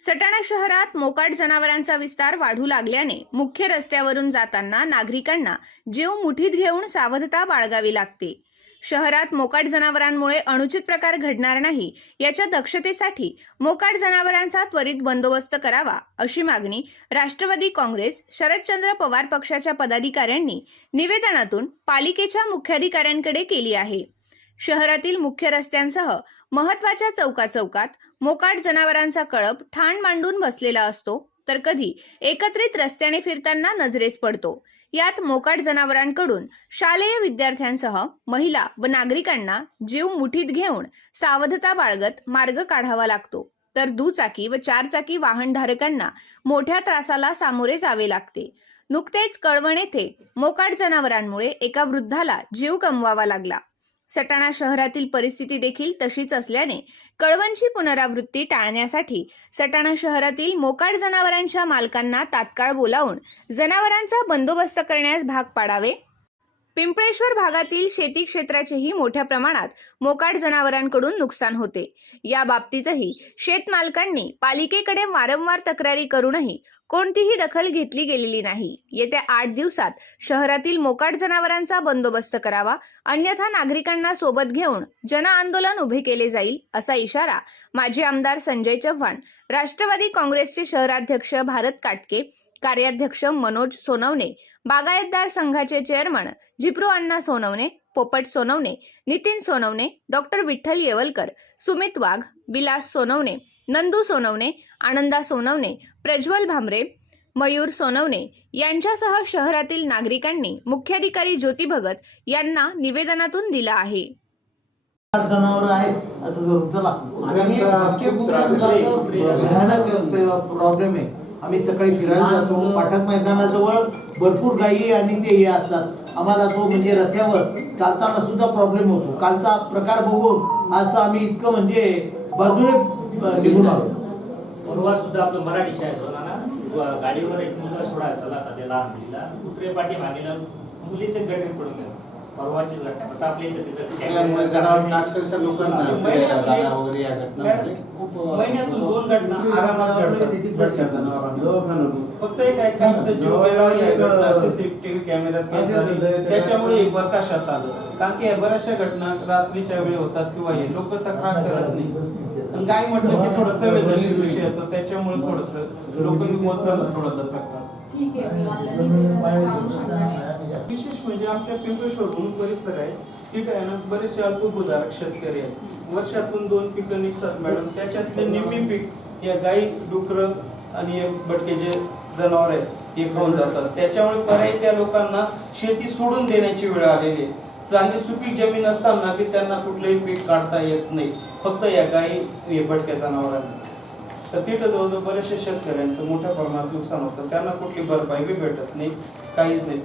सटाणा शहरात मोकाट जनावरांचा विस्तार वाढू लागल्याने मुख्य रस्त्यावरून जाताना नागरिकांना जीव मुठीत घेऊन सावधता बाळगावी लागते. शहरात मोकाट जनावरांमुळे अनुचित प्रकार घडणार नाही याच्या दक्षतेसाठी मोकाट जनावरांचा त्वरित बंदोबस्त करावा अशी मागणी राष्ट्रवादी काँग्रेस शरदचंद्र पवार पक्षाच्या पदाधिकाऱ्यांनी निवेदनातून पालिकेच्या मुख्याधिकाऱ्यांकडे केली आहे. शहरातील मुख्य रस्त्यांसह महत्त्वाच्या चौकाचौकात मोकाट जनावरांचा कळप ठाण मांडून बसलेला असतो तर कधी एकत्रित रस्त्याने फिरताना नजरेस पडतो. यात मोकाट जनावरांकडून शालेय विद्यार्थ्यांसह महिला व नागरिकांना जीव मुठीत घेऊन सावधता बाळगत मार्ग काढावा लागतो. तर दुचाकी व चारचाकी वाहनधारकांना मोठ्या त्रासाला सामोरे जावे लागते. नुकतेच कळवण येथे मोकाट जनावरांमुळे एका वृद्धाला जीव गमवावा लागला. सटाणा शहरातील परिस्थिती देखील तशीच असल्याने कळवणची पुनरावृत्ती टाळण्यासाठी सटाणा शहरातील मोकाट जनावरांच्या मालकांना तात्काळ बोलावून जनावरांचा बंदोबस्त करण्यास भाग पाडावे. पिंपळेश्वर भागातील शेती क्षेत्राचेही मोठ्या प्रमाणात मोकाट जनावरांकडून नुकसान होते. या बाबतीतही शेतमालकांनी पालिकेकडे वारंवार तक्रारी करूनही कोणतीही दखल घेतली गेलेली नाही. येत्या आठ दिवसात शहरातील मोकाट जनावरांचा बंदोबस्त करावा अन्यथा नागरिकांना सोबत घेऊन जन आंदोलन उभे केले जाईल असा इशारा माजी आमदार संजय चव्हाण राष्ट्रवादी काँग्रेसचे शहराध्यक्ष भारत काटके कार्याध्यक्ष मनोज सोनवणे बागायतदार संघाचे चेअरमन जिप्रो अण्णा सोनवणे पोपट सोनवणे नितीन सोनवणे डॉक्टर विठ्ठल येवलकर सुमित वाघ विलास सोनवणे नंदू सोनवणे आनंदा सोनवणे प्रज्वल भामरे मयूर सोनवणे यांच्यासह शहरातील नागरिकांनी मुख्याधिकारी ज्योती भगत यांना निवेदनातून दिला आहे. जनावर आहेत आता चला कुत्र्यांचा. भयानक प्रॉब्लेम आहे. आम्ही सकाळी फिरायला जातो. पाठक मैदानाजवळ भरपूर गायी आणि ते हे असतात. आम्हाला तो म्हणजे रस्त्यावर चालताना सुद्धा प्रॉब्लेम होतो. कालचा प्रकार बघून आज आम्ही इतकं म्हणजे बाजूने निघून आलो. परवा सुद्धा आपलं मराठी शाळेत होता ना गाडीवर एक मुलगा सोडायला चला आता त्या लहान मुलीला. कुत्रे पाठी मागेला. मुलीचे गटरी पडून गेले. परवाचीच घटना. आता आपल्या इथं तिथं त्यामुळे जनावरांना अक्षरशः लोकांना फिरायला जाणं वगैरे या घटना म्हणजे खूप महिन्यातून दोन घटना आरामात घडतात. भटक्या जनावरांना. फक्त एक घटना कॅमेऱ्यात कैद झाली. त्याच्यामुळे हे प्रकाशात आलं. कारण की या बऱ्याचशा घटना रात्रीच्या वेळी होतात किंवा हे लोक तक्रार करत नाही. पण गाय म्हटलं की थोडं संवेदनशील विषय येतो. त्याच्यामुळे थोडस लोक बोलताना थोडं दचकतात. ठीक आहे मी आपल्या विशेष म्हणजे आमच्या पिंपळेश्वर म्हणून परिसर आहे. तिथे आहे ना? बरेचसे अल्पभूधारक शेतकरी आहेत. वर्षातून दोन पिकं निघतात मॅडम. त्याच्यातले निम्मी पीक या गाई डुकरं आणि बटके जे जनावर आहेत हे खाऊन जातात. त्याच्यामुळे पर्याय त्या लोकांना शेती सोडून देण्याची वेळ आलेली आहे. चांगली सुपीक जमीन असताना की त्यांना कुठलंही पीक काढता येत नाही. फक्त या गाई हे भटक्या जनावरांना. तर तिथं जवळजवळ बऱ्याचशा शेतकऱ्यांचं मोठ्या प्रमाणात नुकसान होतं. त्यांना कुठली भरपाई बी भेटत नाही. काहीच नाही.